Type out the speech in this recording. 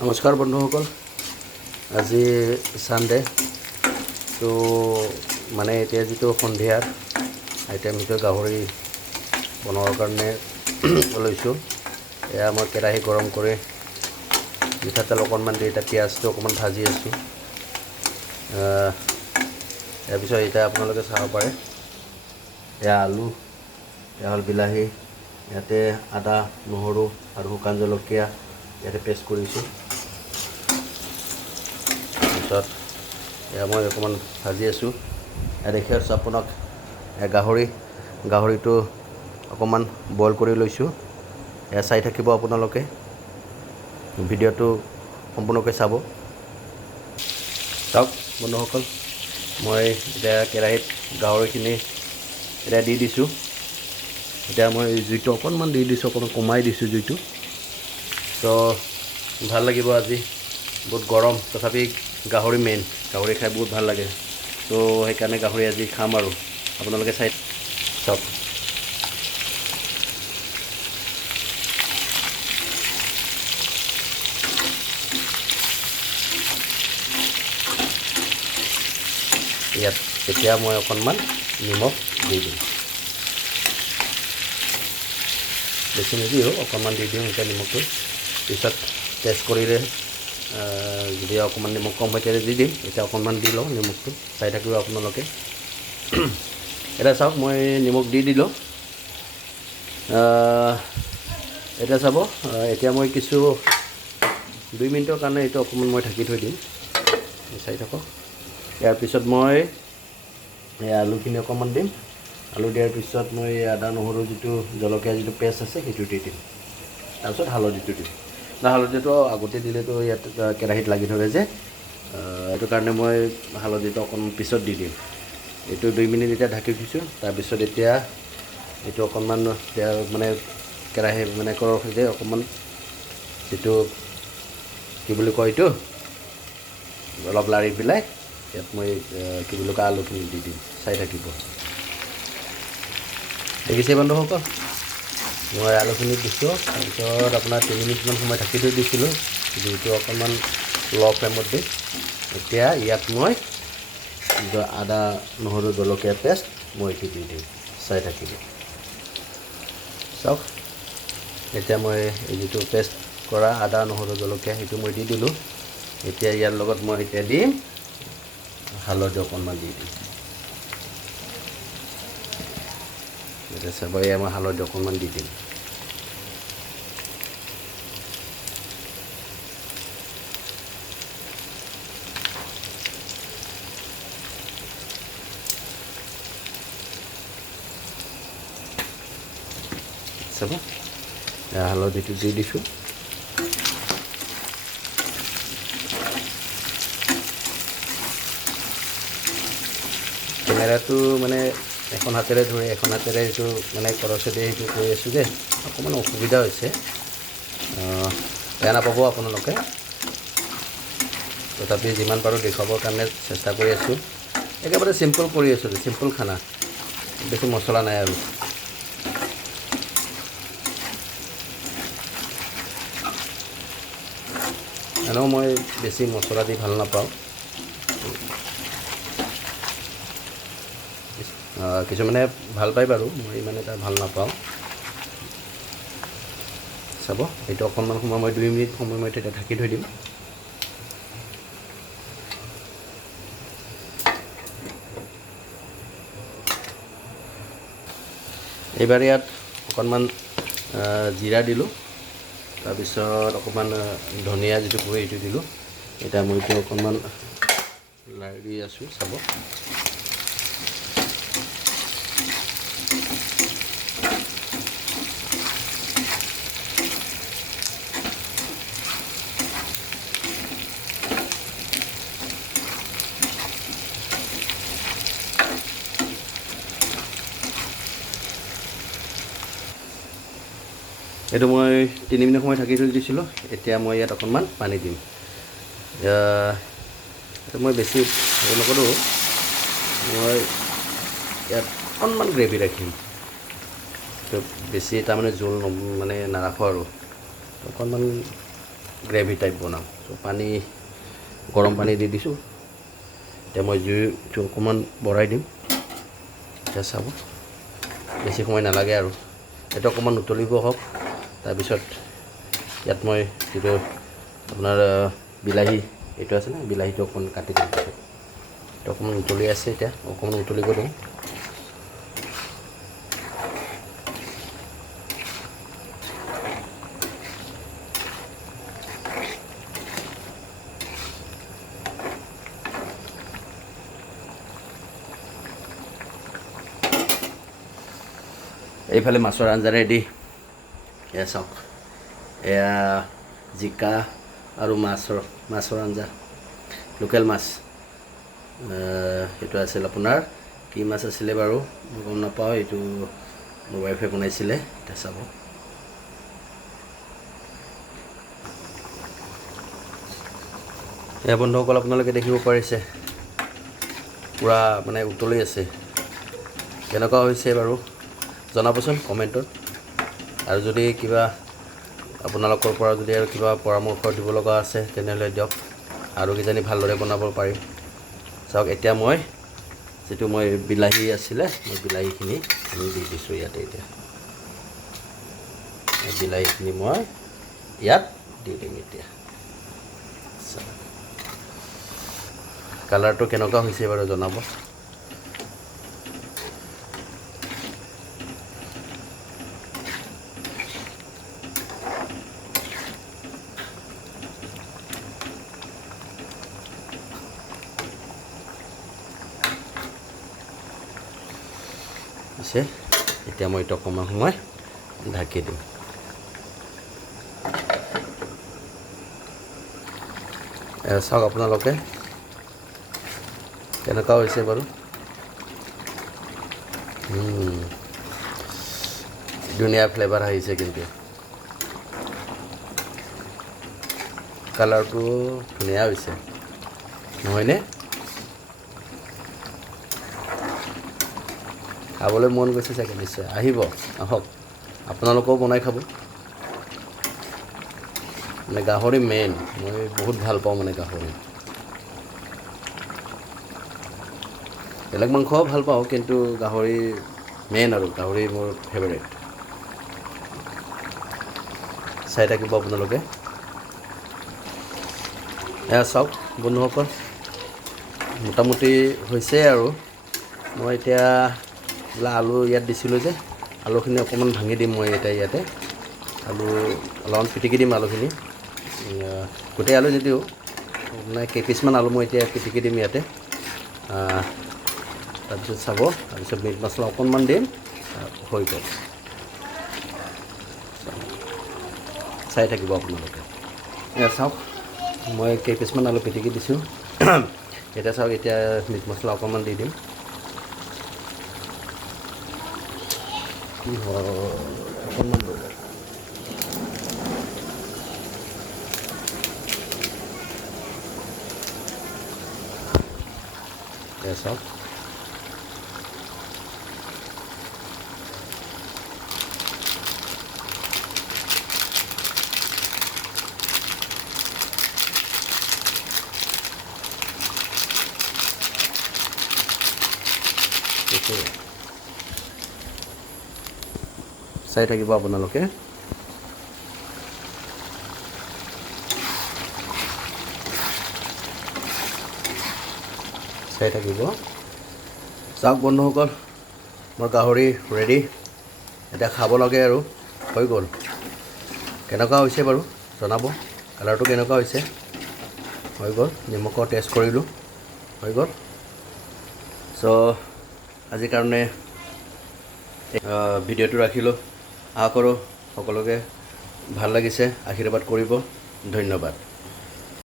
নমস্কাৰ বন্ধুসকল, আজি সানডে তো মানে এতিয়া যিটো সন্ধিয়াৰ আইটেম সেইটো গাহৰি বনোৱাৰ কাৰণে লৈছোঁ। এয়া মই কেৰাহী গৰম কৰি মিঠাতেল অকণমান দি এতিয়া পিঁয়াজটো অকণমান ভাজি আছোঁ। তাৰপিছত এতিয়া আপোনালোকে চাব পাৰে, এয়া আলু, এয়া হ'ল বিলাহী, ইয়াতে আদা, নহৰু আৰু শুকান জলকীয়া ইয়াতে পেষ্ট কৰিছোঁ। তাৰপিছত এয়া মই অকণমান ভাজি আছোঁ। দেখি আছোঁ আপোনাক গাহৰিটো অকণমান বইল কৰি লৈছোঁ। এয়া চাই থাকিব আপোনালোকে, ভিডিঅ'টো সম্পূৰ্ণকৈ চাব। চাওক বন্ধুসকল, মই এতিয়া কেৰাহীত গাহৰিখিনি এতিয়া দি দিছোঁ। এতিয়া মই জুইটো অকণমান দি দিছোঁ, অকণমান কমাই দিছোঁ জুইটো। তো ভাল লাগিব আজি, বহুত গৰম তথাপি গাহৰি মেইন, গাহৰি খাই বহুত ভাল লাগে। তো সেইকাৰণে গাহৰি আজি খাম আৰু আপোনালোকে চাই চাওক। ইয়াত এতিয়া মই অকণমান নিমখ দি দিম, বেছি নিদিওঁ, অকণমান দি দিওঁ এতিয়া নিমখটো। পিছত টেষ্ট কৰিলে যদি অকণমান নিমখ কম হয় তেতিয়া দি দিম। এতিয়া অকণমান দি লওঁ নিমখটো, চাই থাকিব আপোনালোকে। এতিয়া চাওক, মই নিমখ দি দিলোঁ। এতিয়া চাব, এতিয়া মই 2 মিনিটৰ কাৰণে এইটো অকণমান মই ঢাকি থৈ দিম, চাই থাকক। ইয়াৰ পিছত মই এই আলুখিনি অকণমান দিম। আলু দিয়াৰ পিছত মই আদা নহৰু জলকীয়া পেষ্ট আছে সেইটো দি দিম। তাৰপিছত হালধিটো দিম। হালধিটো আগতে দিলেতো ইয়াত কেৰাহীত লাগি ধৰে যে, সেইটো কাৰণে মই হালধিটো অকণমান পিছত দি দিম। এইটো 2 মিনিট এতিয়া ঢাকি থৈছোঁ। তাৰপিছত এতিয়া এইটো অকণমান মানে কেৰাহী মানে যে অকণমান যিটো কি বুলি কয়, এইটো অলপ লাৰি পেলাই ইয়াত মই কি বুলি কয় আলুখিনি দি দিম, চাই থাকিব। দেখিছে বন্ধুসকল, মই আলুখিনি দিছোঁ। তাৰপিছত আপোনাৰ 3 মিনিটমান সময় ঢাকি থৈ দিছিলোঁ, জুইটো অকণমান ল' ফ্লেমত দি। এতিয়া ইয়াত মই আদা নহৰু জলকীয়া পেষ্ট মই এইটো দি দিম, চাই থাকিব। চাওক, এতিয়া মই এই যিটো পেষ্ট কৰা আদা নহৰু জলকীয়া সেইটো মই দি দিলোঁ। এতিয়া ইয়াৰ লগত মই এতিয়া দিম হালধি অকণমান দি দিম। এতিয়া চাব, এয়া মই হালধি অকণমান দি দিম। চাব, হালধিটো দি দিছোঁ। কেমেৰাটো মানে এখন হাতেৰে ধৰি এখন হাতেৰে এইটো মানে খৰচেদি সেইটো কৰি আছোঁ যে, অকণমান অসুবিধা হৈছে, বেয়া নাপাব আপোনালোকে। তথাপি যিমান পাৰোঁ দেখুৱাবৰ কাৰণে চেষ্টা কৰি আছোঁ। একেবাৰে চিম্পল কৰি আছোঁ, চিম্পল খানা, বেছি মছলা নাই আৰু। এনেও মই বেছি মছলা দি ভাল নাপাওঁ। কিছুমানে ভাল পায় বাৰু, মই ইমান এটা ভাল নাপাওঁ। চাব, এইটো অকণমান সময় মই 2 মিনিট সময় মই তেতিয়া ঢাকি থৈ দিম। এইবাৰ ইয়াত অকণমান জিৰা দিলোঁ, তাৰপিছত অকণমান ধনিয়া যিটো গুড়ি সেইটো দিলোঁ। এতিয়া মই এইটো অকণমান লাৰি আছোঁ, চাব। এইটো মই 3 মিনিট সময় ঢাকি থৈ দিছিলোঁ। এতিয়া মই ইয়াত অকণমান পানী দিম। মই বেছি হেৰি নকৰোঁ, মই ইয়াত অকণমান গ্ৰেভি ৰাখিম। বেছি তাৰমানে জোল মানে নাৰাখোঁ আৰু অকণমান গ্ৰেভি টাইপ বনাম। চ' পানী গৰম পানী দি দিছোঁ। এতিয়া মই জুইটো অকণমান বঢ়াই দিম। এতিয়া চাব, বেছি সময় নালাগে আৰু এইটো অকণমান উতলিব হওক। তাৰপিছত ইয়াত মই যিটো আপোনাৰ বিলাহী এইটো আছে ন, বিলাহীটো অকণমান কাটি দিম। এইটো অকণমান উতলি আছে, এতিয়া অকণমান উতলিব দিম। এইফালে মাছৰ আঞ্জা ৰেডি। এয়া চাওক, এয়া জিকা আৰু মাছৰ আঞ্জা, লোকেল মাছ। সেইটো আছিল আপোনাৰ কি মাছ আছিলে বাৰু মই গম নাপাওঁ, এইটো মোৰ ৱাইফে বনাইছিলে। এতিয়া চাব, এয়া বন্ধুসকল আপোনালোকে দেখিব পাৰিছে, পূৰা মানে উতলি আছে। কেনেকুৱা হৈছে বাৰু জনাবচোন কমেণ্টত। আৰু যদি কিবা আপোনালোকৰ পৰা যদি আৰু কিবা পৰামৰ্শ দিব লগা আছে তেনেহ'লে দিয়ক, আৰু কিজানি ভালদৰে বনাব পাৰিম। চাওক, এতিয়া মই যিটো বিলাহী আছিলে, মই বিলাহীখিনি আমি দি দিছোঁ ইয়াতে। এতিয়া বিলাহীখিনি মই ইয়াত দি দিম। এতিয়া কালাৰটো কেনেকুৱা হৈছে বাৰু জনাব। পিছে এতিয়া মই এইটো অকণমান সময় ঢাকি দিম। চাওক আপোনালোকে কেনেকুৱা হৈছে বাৰু। ধুনীয়া ফ্লেভাৰ আহিছে, কিন্তু কালাৰটো ধুনীয়া হৈছে নহয়নে? খাবলৈ মন গৈছে চাগে, নিশ্চয় আহিব, আহক আপোনালোকেও বনাই খাব। মানে গাহৰি মেইন, মই বহুত ভাল পাওঁ মানে গাহৰি। বেলেগ মাংসও ভাল পাওঁ, কিন্তু গাহৰি মেইন, আৰু গাহৰি মোৰ ফেভাৰেট। চাই থাকিব আপোনালোকে। এয়া চাওক বন্ধুসকল, মোটামুটি হৈছে আৰু। মই এতিয়া আলু ইয়াত দিছিলোঁ যে, আলুখিনি অকণমান ভাঙি দিম মই এতিয়া ইয়াতে। আলু অলপমান পিটিকি দিম আলুখিনি, গোটেই আলু নিদিওঁ, মানে কেইপিচমান আলু মই এতিয়া পিটিকি দিম ইয়াতে। তাৰপিছত চাব, তাৰপিছত মিট মছলা অকণমান দিম, হৈ গ'ল। চাই থাকিব আপোনালোকে। এয়া চাওক, মই কেইপিচমান আলু পিটিকি দিছোঁ। এতিয়া চাওক, এতিয়া মিট মছলা অকণমান দি দিম। অকণমান ৰ'ব। এয়া চাওক, চাই থাকিব আপোনালোকে। চাই থাকিব। চাওক বন্ধুসকল, মোৰ গাহৰি ৰেডি। এতিয়া খাব লাগে আৰু, হৈ গ'ল। কেনেকুৱা হৈছে বাৰু জনাব, কালাৰটো কেনেকুৱা হৈছে। হৈ গ'ল, নিমখৰ টেষ্ট কৰিলোঁ, হৈ গ'ল। চ' আজিৰ কাৰণে ভিডিঅ'টো ৰাখিলোঁ। আশা কৰোঁ সকলোকে ভাল লাগিছে, আশীৰ্বাদ কৰিব। ধন্যবাদ।